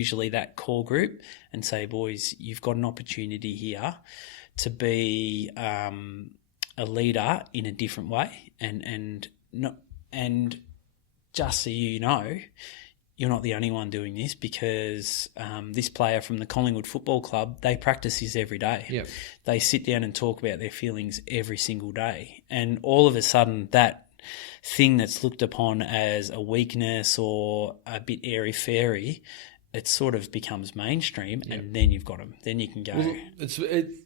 usually that core group and say, boys, you've got an opportunity here to be a leader in a different way, and just so you know, you're not the only one doing this, because this player from the Collingwood Football Club, they practice this every day. Yep. They sit down and talk about their feelings every single day, and all of a sudden that thing that's looked upon as a weakness or a bit airy-fairy, it sort of becomes mainstream, and then you've got them. Then you can go. Well, it's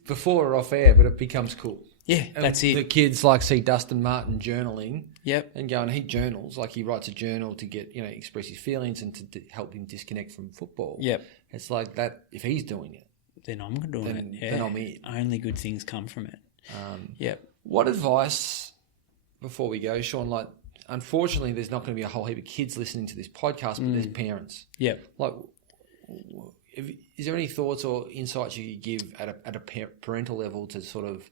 before or off air, but it becomes cool. Yeah, that's it. The kids see Dustin Martin journaling. Yep. And go, and he journals, he writes a journal to get, express his feelings and to help him disconnect from football. Yep. It's like that. If he's doing it, then I'm doing it. Yeah. Then I'm in. Only good things come from it. Yep. What advice, before we go, Sean, unfortunately there's not going to be a whole heap of kids listening to this podcast, but there's parents. Yep. Is there any thoughts or insights you could give at a parental level to sort of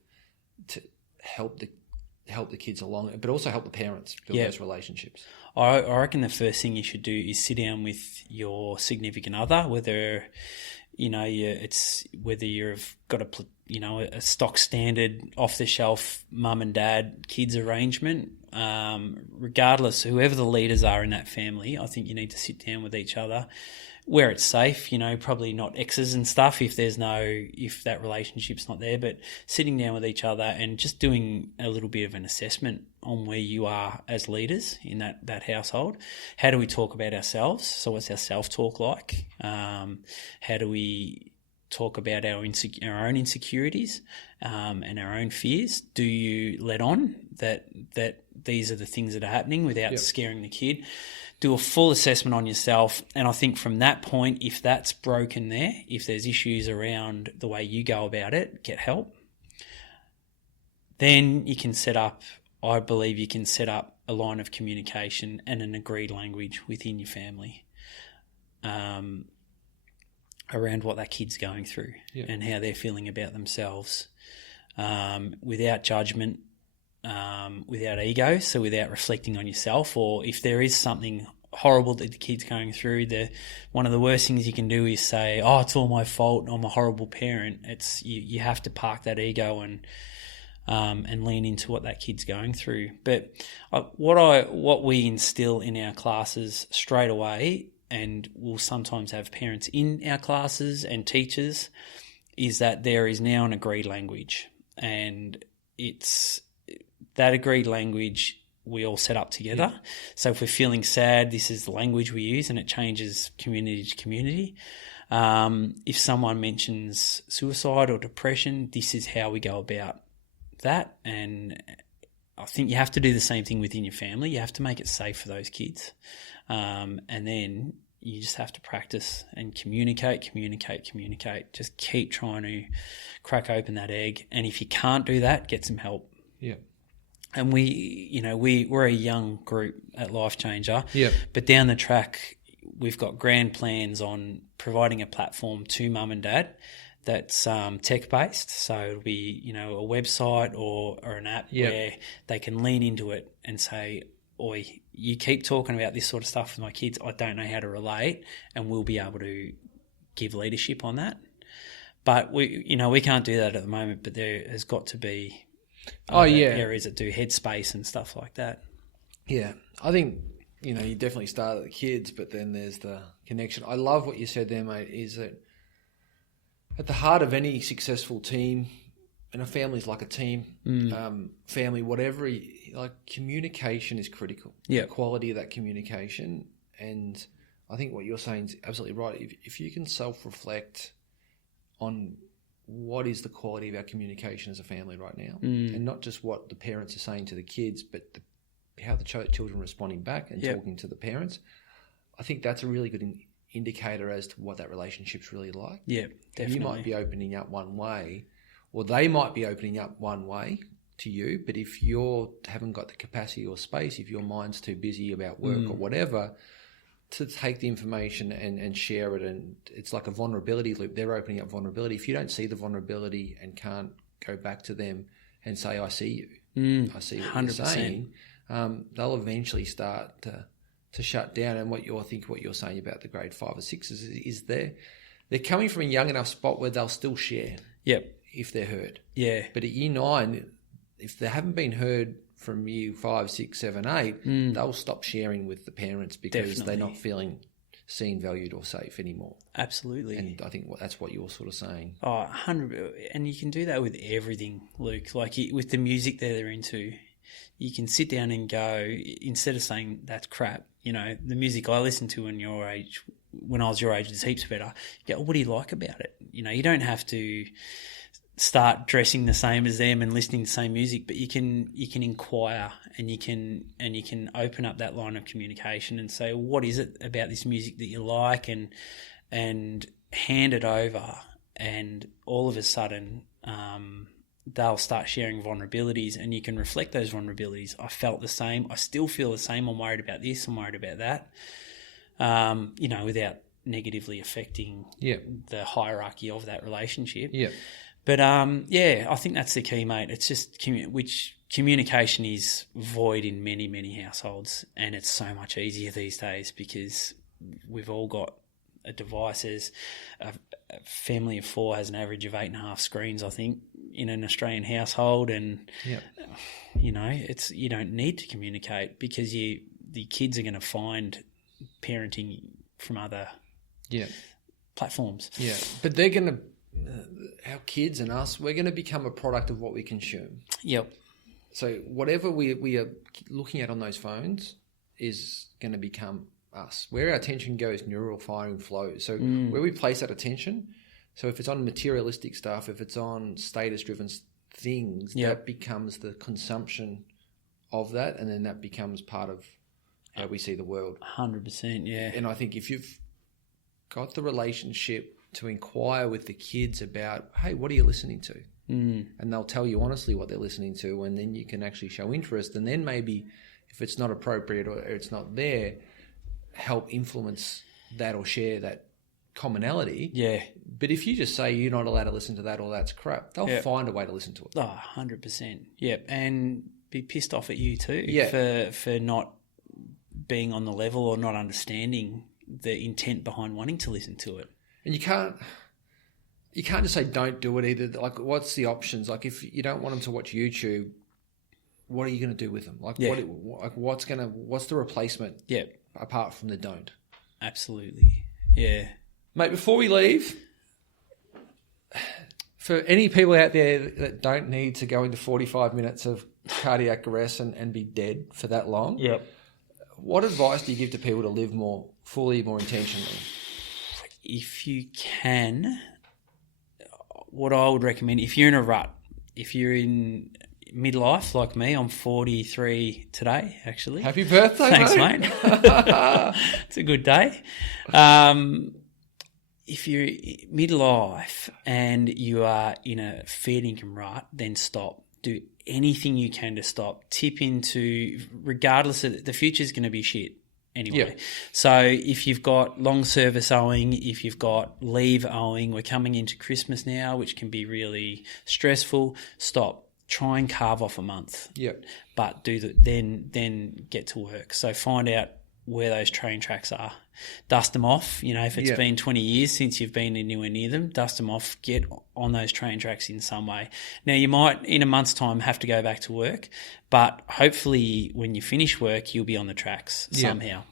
to help the kids along, but also help the parents build those relationships? I reckon the first thing you should do is sit down with your significant other, whether you've got a stock standard off the shelf mum and dad kids arrangement. Regardless, whoever the leaders are in that family, I think you need to sit down with each other where it's safe, probably not exes and stuff if that relationship's not there, but sitting down with each other and just doing a little bit of an assessment on where you are as leaders in that household. How do we talk about ourselves? So what's our self-talk like? How do we talk about our own insecurities and our own fears? Do you let on that these are the things that are happening without scaring the kid? Do a full assessment on yourself, and I think from that point, if that's broken there, if there's issues around the way you go about it, get help. Then you can set up a line of communication and an agreed language within your family around what that kid's going through and how they're feeling about themselves, without judgment, without ego, so without reflecting on yourself, or if there is something horrible that the kid's going through, one of the worst things you can do is say, oh, it's all my fault, I'm a horrible parent. It's you have to park that ego and lean into what that kid's going through. But what we instill in our classes straight away, and we'll sometimes have parents in our classes and teachers, is that there is now an agreed language, and it's that agreed language we all set up together. Yeah. So if we're feeling sad, this is the language we use, and it changes community to community. If someone mentions suicide or depression, this is how we go about that. And I think you have to do the same thing within your family. You have to make it safe for those kids. And then you just have to practice and communicate. Just keep trying to crack open that egg. And if you can't do that, get some help. Yeah. And we're a young group at Life Changer. Yeah. But down the track, we've got grand plans on providing a platform to mum and dad that's tech-based. So it'll be, a website or an app where they can lean into it and say, oi, you keep talking about this sort of stuff with my kids, I don't know how to relate, and we'll be able to give leadership on that. But we can't do that at the moment, but there has got to be areas that do headspace and stuff like that. Yeah, I think, you definitely start at the kids, but then there's the connection. I love what you said there, mate, is that at the heart of any successful team, and a family's like a team, family, whatever, communication is critical. Yeah. The quality of that communication. And I think what you're saying is absolutely right. If you can self-reflect on what is the quality of our communication as a family right now, and not just what the parents are saying to the kids, but how the children are responding back and talking to the parents, I think that's a really good indicator as to what that relationship's really like. Yeah, definitely. You might be opening up one way, or they might be opening up one way to you, but if you haven't got the capacity or space, if your mind's too busy about work or whatever, to take the information and share it, and it's like a vulnerability loop. They're opening up vulnerability. If you don't see the vulnerability and can't go back to them and say, I see you, I see what 100%. You're saying, they'll eventually start to shut down. And what you're saying about the grade 5 or 6 is they're coming from a young enough spot where they'll still share. Yep. If they're heard. Yeah. But at year 9, if they haven't been heard from year 5, 6, 7, 8, they'll stop sharing with the parents because they're not feeling seen, valued or safe anymore. Absolutely. And I think that's what you're sort of saying. Oh, 100. And you can do that with everything, Luke. Like with the music that they're into, you can sit down and go, instead of saying that's crap, the music I listened to when I was your age is heaps better. You go, what do you like about it? You don't have to start dressing the same as them and listening to the same music, but you can inquire and you can open up that line of communication and say, what is it about this music that you like, and hand it over, and all of a sudden they'll start sharing vulnerabilities, and you can reflect those vulnerabilities. I felt the same. I still feel the same. I'm worried about this. I'm worried about that. Without negatively affecting the hierarchy of that relationship. Yeah. But, I think that's the key, mate. It's just which communication is void in many, many households, and it's so much easier these days because we've all got devices. A family of 4 has an average of 8.5 screens, I think, in an Australian household, and, you don't need to communicate because the kids are going to find parenting from other platforms. Yeah, but they're going to... our kids and us, we're going to become a product of what we consume. Yep. So whatever we are looking at on those phones is going to become us. Where our attention goes, neural firing flows. So where we place that attention, so if it's on materialistic stuff, if it's on status-driven things, that becomes the consumption of that, and then that becomes part of how we see the world. 100%, yeah. And I think if you've got the relationship to inquire with the kids about, hey, what are you listening to? And they'll tell you honestly what they're listening to, and then you can actually show interest. And then maybe if it's not appropriate or it's not there, help influence that or share that commonality. Yeah. But if you just say you're not allowed to listen to that or that's crap, they'll find a way to listen to it. Oh, 100%. Yep. And be pissed off at you too for not being on the level or not understanding the intent behind wanting to listen to it. And you can't just say don't do it either. Like, what's the options? Like, if you don't want them to watch YouTube, what are you going to do with them? Like, what's the replacement? Yeah. Apart from the don't. Absolutely. Yeah. Mate, before we leave, for any people out there that don't need to go into 45 minutes of cardiac arrest and be dead for that long, what advice do you give to people to live more fully, more intentionally? If you can, what I would recommend, if you're in a rut, if you're in midlife like me, I'm 43 today, actually. Happy birthday, Thanks, mate. It's a good day. If you're midlife and you are in a fair income rut, then stop. Do anything you can to stop. Tip into, regardless of, the future's going to be shit. Anyway, so if you've got long service owing, if you've got leave owing, we're coming into Christmas now, which can be really stressful. Stop. Try and carve off a month. But then get to work. So find out where those train tracks are. Dust them off. If it's been 20 years since you've been anywhere near them, dust them off. Get on those train tracks in some way. Now, you might, in a month's time, have to go back to work, but hopefully when you finish work, you'll be on the tracks somehow,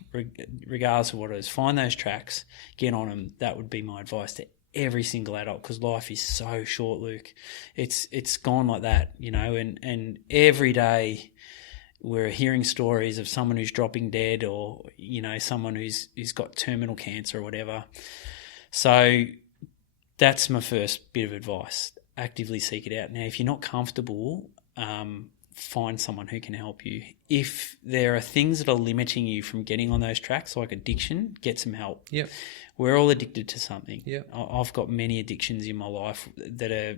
regardless of what it is. Find those tracks, get on them. That would be my advice to every single adult, because life is so short, Luke. It's gone like that, and every day we're hearing stories of someone who's dropping dead, or someone who's got terminal cancer or whatever. So that's my first bit of advice. Actively seek it out. Now, if you're not comfortable, find someone who can help you. If there are things that are limiting you from getting on those tracks, like addiction, get some help. We're all addicted to something. I've got many addictions in my life that are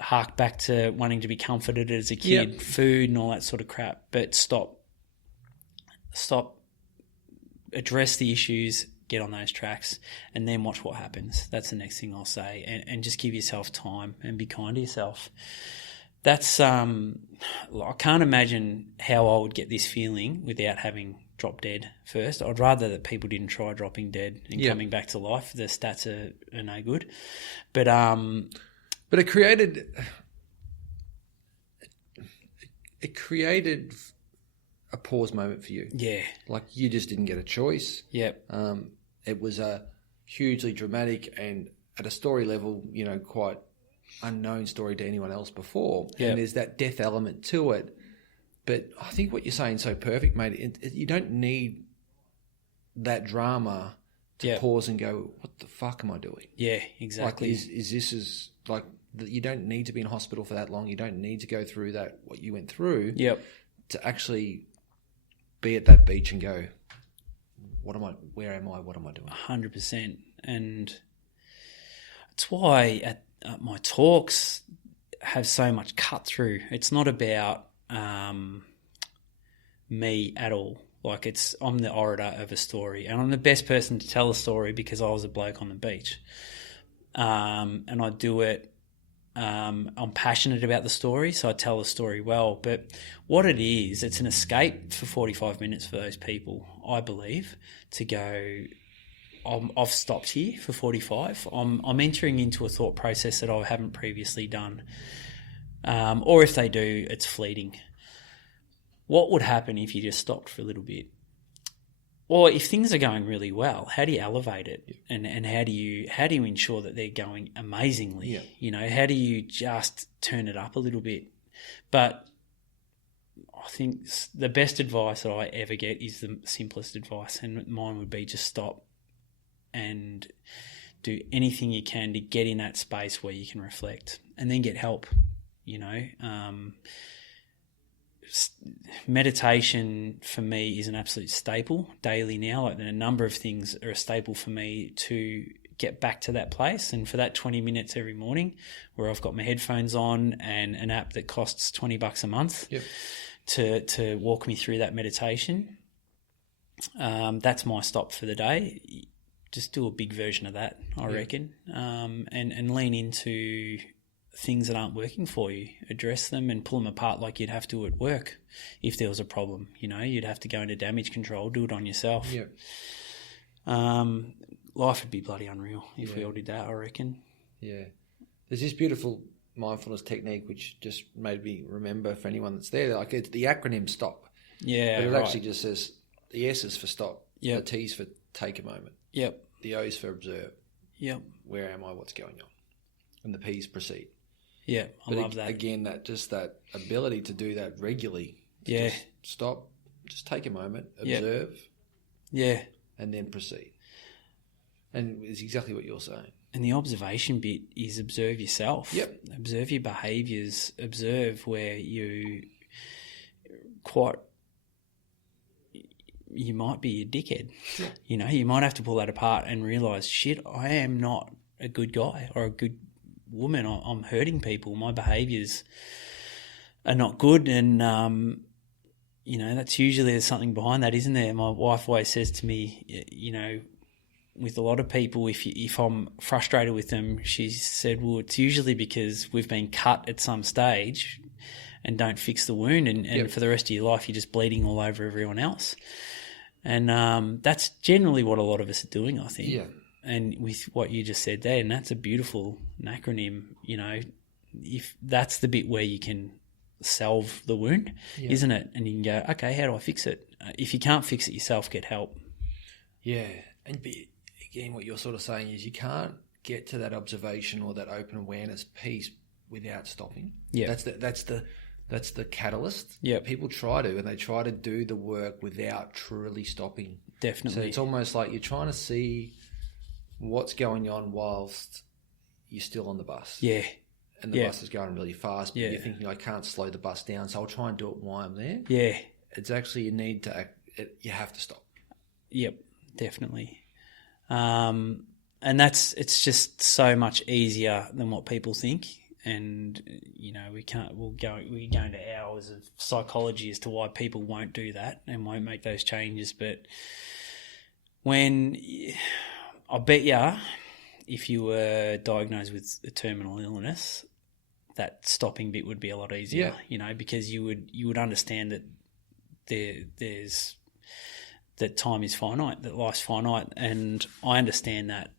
hark back to wanting to be comforted as a kid, food and all that sort of crap. But stop, address the issues, get on those tracks, and then watch what happens. That's the next thing I'll say. And just give yourself time and be kind to yourself. That's I can't imagine how I would get this feeling without having drop dead first. I'd rather that people didn't try dropping dead and coming back to life. The stats are no good. But it created a pause moment for you. Yeah. Like you just didn't get a choice. Yep. It was a hugely dramatic and at a story level, quite unknown story to anyone else before. Yep. And there's that death element to it. But I think what you're saying is so perfect, mate. You don't need that drama to pause and go, what the fuck am I doing? Yeah, exactly. Like, is this like, you don't need to be in hospital for that long. You don't need to go through that, what you went through. Yep. To actually be at that beach and go, where am I? What am I doing? 100%. And it's why at my talks have so much cut through. It's not about me at all. Like I'm the orator of a story, and I'm the best person to tell a story because I was a bloke on the beach. And I do it. I'm passionate about the story, so I tell the story well. But what it is, it's an escape for 45 minutes for those people, I believe, to go, I've stopped here for 45. I'm entering into a thought process that I haven't previously done. Or if they do, it's fleeting. What would happen if you just stopped for a little bit? Or if things are going really well, how do you elevate it? Yeah. And how do you ensure that they're going amazingly? Yeah. How do you just turn it up a little bit? But I think the best advice that I ever get is the simplest advice, and mine would be just stop and do anything you can to get in that space where you can reflect, and then get help. Meditation for me is an absolute staple daily now. Like, a number of things are a staple for me to get back to that place. And for that 20 minutes every morning where I've got my headphones on and an app that costs $20 a month to walk me through that meditation, that's my stop for the day. Just do a big version of that, I reckon, and lean into things that aren't working for you. Address them and pull them apart like you'd have to at work if there was a problem. You'd have to go into damage control, do it on yourself. Life would be bloody unreal if we all did that, I reckon. Yeah. There's this beautiful mindfulness technique which just made me remember, for anyone that's there, like, it's the acronym STOP. Yeah, but it actually just says the S is for stop, the T is for take a moment, the O is for observe, where am I, what's going on, and the P is proceed. Yeah, I love that. Again, that ability to do that regularly. Just stop, just take a moment, observe, and then proceed. And it's exactly what you're saying. And the observation bit is observe yourself. Observe your behaviours. Observe where you might be a dickhead. You might have to pull that apart and realise, shit, I am not a good guy or a good woman. I'm hurting people. My behaviours are not good, and that's usually, there's something behind that, isn't there? My wife always says to me, with a lot of people, if I'm frustrated with them, she said, well, it's usually because we've been cut at some stage and don't fix the wound, and for the rest of your life you're just bleeding all over everyone else. And that's generally what a lot of us are doing, I think. And with what you just said there, and that's a beautiful acronym, if that's the bit where you can salve the wound, isn't it? And you can go, okay, how do I fix it? If you can't fix it yourself, get help. Yeah. And again, what you're sort of saying is you can't get to that observation or that open awareness piece without stopping. That's the catalyst. People try to, and they try to do the work without truly stopping. Definitely. So it's almost like you're trying to see what's going on whilst you're still on the bus. And the bus is going really fast, but you're thinking, I can't slow the bus down, so I'll try and do it while I'm there. It's actually, you have to stop. Definitely. And it's just so much easier than what people think. And, we'll go into hours of psychology as to why people won't do that and won't make those changes. But I bet you, if you were diagnosed with a terminal illness, that stopping bit would be a lot easier, because you would understand that there's that time is finite, that life's finite, and I understand that